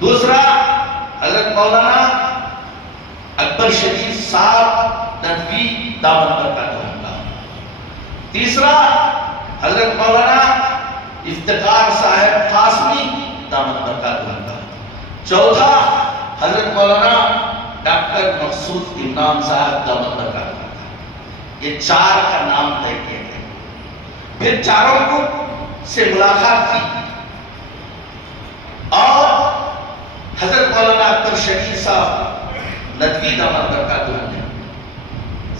دوسرا حضرت مولانا اکبر شریف صاحب ندوی دامت برکاتہ کا. تیسرا حضرت مولانا افتخار صاحب قاسمی دامت برکاتہ کا. چوتھا حضرت مولانا ڈاکٹر مقصود عمران صاحب دامت برکاتہ کا. یہ چار کا نام طے کیا گیا. پھر چاروں کو سے ملاقات کی اور حضرت مولانا اکبر شریف صاحب ندوی دامت برکاتہ نے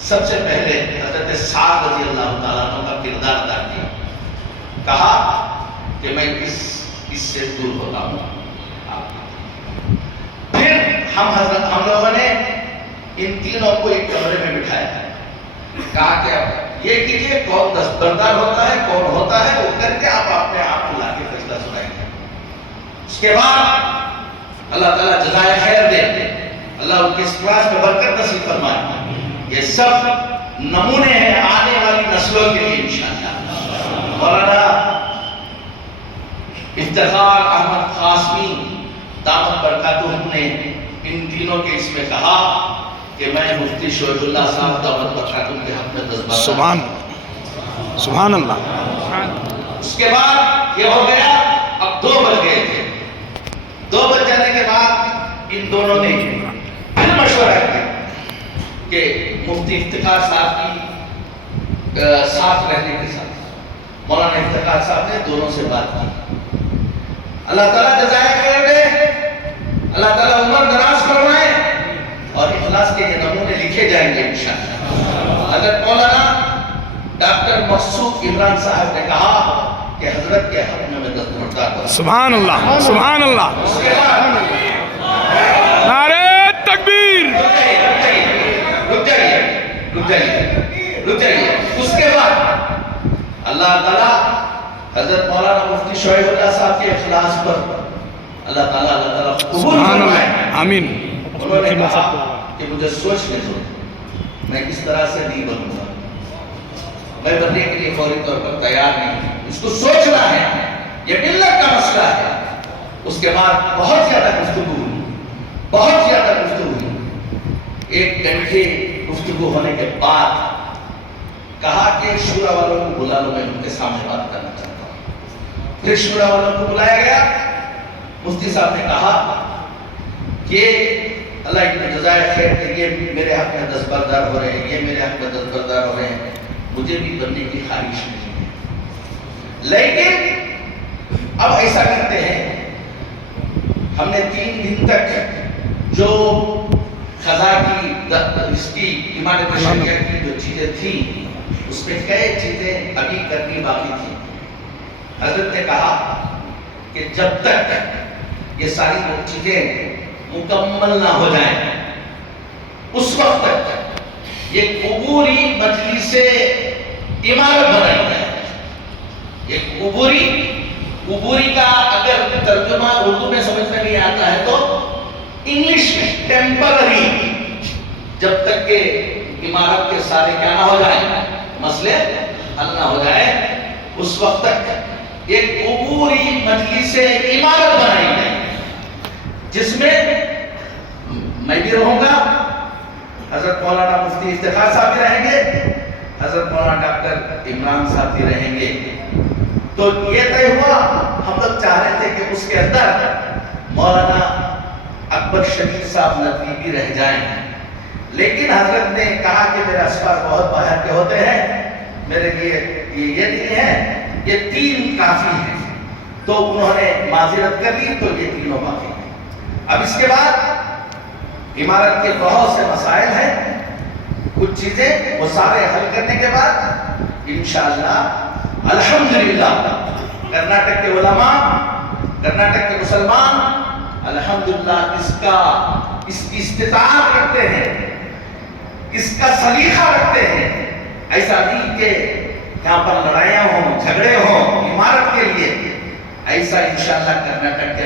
سب سے پہلے حضرت سعد رضی اللہ تعالیٰ عنہ کا کردار ادا کیا. کہا کہ میں اس سے دور ہوتا ہوں. پھر ہم لوگوں نے ان تینوں کو ایک کمرے میں بٹھایا. کہا کہ اب یہ کیجئے کون دستبردار ہوتا ہے کون ہوتا ہے وہ کر کے آپ اپنے آپ کو لا کے فیصلہ سنائیں گے. اس کے بعد اللہ تعالیٰ جزائے خیر دے, اللہ ان کے اس کلاس میں برکت نصیب فرمائے. یہ سب نمونے ہیں آنے والی نسلوں کے لیے انشاءاللہ. مولانا افتخار احمد قاسمی دامت برکاتہ نے ان تینوں کے اس میں کہا کہ میں مفتی شعیب اللہ صاحب دامت برکاتہ کے حق میں دستبردار. سبحان اللہ. اس کے بعد یہ ہو گیا. اب 2 بج گئے تھے. 2 بج جانے کے بعد ان دونوں نے پھر مشورہ کیا کہ مفتی افتخار صاحب کی ساتھ رہنے کے ساتھ مولانا افتخار صاحب نے دونوں سے بات کی. اللہ تعالیٰ جزائے خیر دے, اللہ تعالیٰ عمر دراز فرمائے اور اخلاص کے یہ نمونے لکھے جائیں گے انشاءاللہ. حضرت مولانا ڈاکٹر مقصود عمران صاحب نے کہا کہ حضرت کے حق میں دستبردار ہوں. سبحان اللہ. سبحان اللہ. اس کے بعد نعرہ تکبیر. رک جائیے. اس کے بعد اللہ تعالیٰ حضرت مولانا مفتی شعیب اللہ صاحب کے اخلاص پر اللہ تعالیٰ قبول فرمائے. آمین. انہوں نے کہا کہ مجھے سوچنے دو, میں کس طرح سے نہیں بنوں گا. میں بننے کے لیے فوری طور پر تیار نہیں, اس کو سوچنا ہے, یہ ملت کا مسئلہ ہے. اس کے بعد بہت زیادہ گفتگو ہوئی. 1 گھنٹے گفتگو ہونے کے بعد کہا کہ شورا والوں کو بلا لو, میں ان کے سامنے بات کرنا چاہتا ہوں. پھر شورا والوں کو بلایا گیا. مفتی صاحب نے کہا کہ اللہ کی جزائے خیر دے, یہ میرے حق میں دستبردار ہو رہے ہیں, یہ میرے حق میں دستبردار ہو رہے ہیں, مجھے بھی بننے کی خواہش نہیں ہے. لیکن اب ایسا کرتے ہیں, ہم نے 3 دن تک جو قضا کی اس کی امارت شریعہ کی جو چیزیں تھیں اس میں کئی چیزیں ابھی کرنی باقی تھی. حضرت نے کہا کہ جب تک یہ ساری چیزیں مکمل نہ ہو جائیں اس وقت تک یہ قبوری مجلس عمارت بنائی جائے. یہ قبوری کا اگر ترجمہ اردو میں سمجھ میں نہیں آتا ہے تو انگلش میں ٹیمپرری, جب تک کہ عمارت کے سارے کیا نہ ہو جائیں, مسئلے حل نہ ہو جائے, اس وقت تک ایک قبوری مجلس عمارت بنائی جائے جس میں میں بھی رہوں گا, حضرت مولانا مفتی افتخار صاحب بھی رہیں گے, حضرت مولانا ڈاکٹر عمران صاحب بھی رہیں گے. تو یہ طے ہوا. ہم لوگ چاہ رہے تھے کہ اس کے اندر مولانا اکبر شریف صاحب ندوی بھی رہ جائیں, لیکن حضرت نے کہا کہ میرے اسفار بہت باہر کے ہوتے ہیں, میرے لیے یہ نہیں ہے, یہ 3 کافی ہیں. تو انہوں نے معذرت کر لی, تو یہ 3 باقی ہیں. اب اس کے بعد عمارت کے بہت سے مسائل ہیں, کچھ چیزیں وہ سارے حل کرنے کے بعد انشاءاللہ الحمدللہ کرناٹک کے علماء, کرناٹک کے مسلمان الحمدللہ اس کی استطاعت رکھتے ہیں, اس کا سلیقہ رکھتے ہیں. ایسا نہیں کہ یہاں پر لڑائیاں ہوں, جھگڑے ہوں عمارت کے لیے. ایسا انشاءاللہ کرناٹک کے